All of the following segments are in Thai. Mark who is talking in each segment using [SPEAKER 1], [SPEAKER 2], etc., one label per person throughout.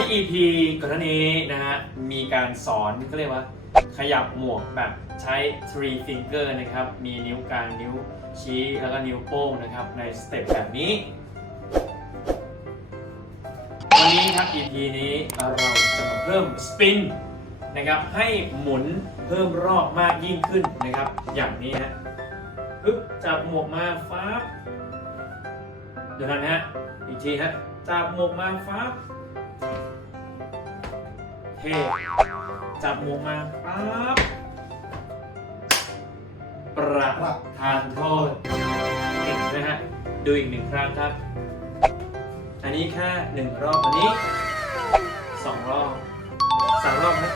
[SPEAKER 1] ที่ EP ก่อนหน้านี้นะฮะ มีการสอนก็เรียกว่า ขยับหมวกแบบใช้ three finger นะครับ มีนิ้วกลางนิ้วชี้แล้วก็นิ้วโป้งนะครับ ในสเต็ปแบบนี้ วันนี้ครับ EP นี้เราจะมาเพิ่มสปินนะครับ ให้หมุนเพิ่มรอบมากยิ่งขึ้นนะครับ อย่างนี้ฮะปึ๊บจับหมวกมาฟ้าเดี๋ยวนะฮะ อีกทีฮะ จับหมวกมาฟ้าบเท่จับหมวกมาปั๊บประทานโทษเก่งนะฮะ ดูอีกหนึ่งครั้งครับ อันนี้แค่หนึ่งรอบ อันนี้สองรอบสามรอบนะ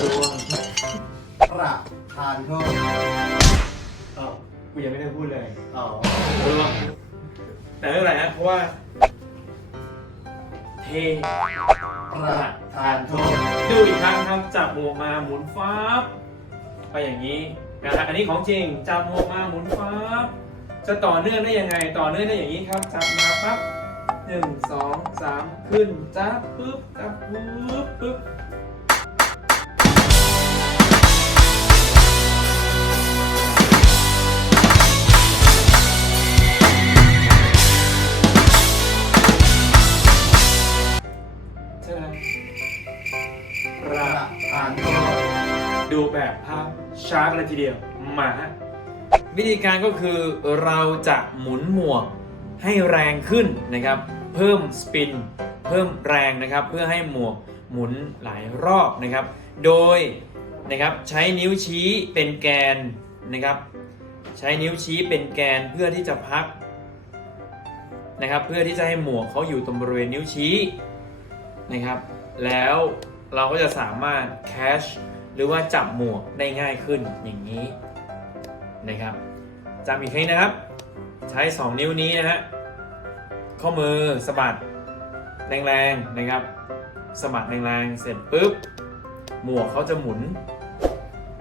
[SPEAKER 1] รวม
[SPEAKER 2] ประทานโทษ
[SPEAKER 1] เออกูยังไม่ได้พูดเลย
[SPEAKER 2] อ๋อ
[SPEAKER 1] รวม แต่ไม่เป็นไรฮะเพราะว่า เท
[SPEAKER 2] ประทานโทษ
[SPEAKER 1] ดูอีกครั้งครับจับหมวกมาหมุนฟ้าบไปอย่างนี้นะฮะอันนี้ของจริงจับหมวกมาหมุนฟ้าบจะต่อเนื่องได้ยังไง ต่อเนื่องได้อย่างนี้ครับ จับมาปั๊บหนึ่งสองสามขึ้นจับปึ๊บจับปึ๊บปึ๊บ ป
[SPEAKER 2] ระ
[SPEAKER 1] รา
[SPEAKER 2] ทานโทษ
[SPEAKER 1] ดูแบบภาพช้ากันเลยทีเดียว มาฮะ วิธีการก็คือเราจะหมุนหมวกให้แรงขึ้นนะครับ เพิ่มสปิน เพิ่มแรงนะครับ เพื่อให้หมวกหมุนหลายรอบนะครับ โดยนะครับใช้นิ้วชี้เป็นแกนนะครับ ใช้นิ้วชี้เป็นแกนเพื่อที่จะพักนะครับ เพื่อที่จะให้หมวกเขาอยู่ตรงบริเวณนิ้วชี้ นะครับ แล้วเราก็จะสามารถแคชหรือว่าจับหมวกได้ง่ายขึ้นอย่างนี้นะครับจำอีกครั้งนะครับ ใช้ 2 นิ้วนี้นะฮะข้อมือสะบัดแรงๆนะครับสะบัดแรงๆเสร็จปุ๊บหมวกเขาจะหมุน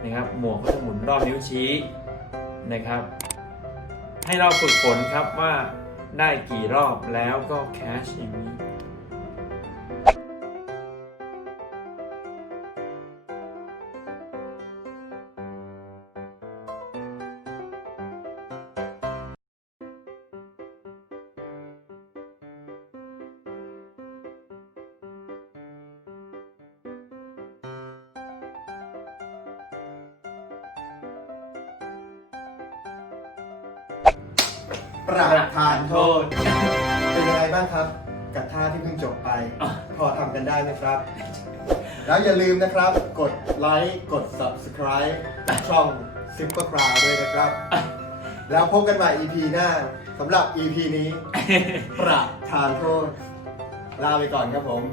[SPEAKER 1] นะครับหมวกเขาจะหมุนรอบนิ้วชี้นะครับ ให้เราฝึกฝนครับว่าได้กี่รอบแล้วก็แคชอย่างนี้
[SPEAKER 2] ประทานโทษ เป็นยังไงบ้างครับ กับท่าที่เพิ่งจบไป
[SPEAKER 1] อะ
[SPEAKER 2] พอทำกันได้ไหมครับ แล้วอย่าลืมนะครับ กดไลค์กด subscribe ช่อง Super c r o w ด้วยนะครับ แล้วพบกันใหม่ EP หน้าสำหรับ EP นี้ ประทานโทษ ลาไปก่อนครับผม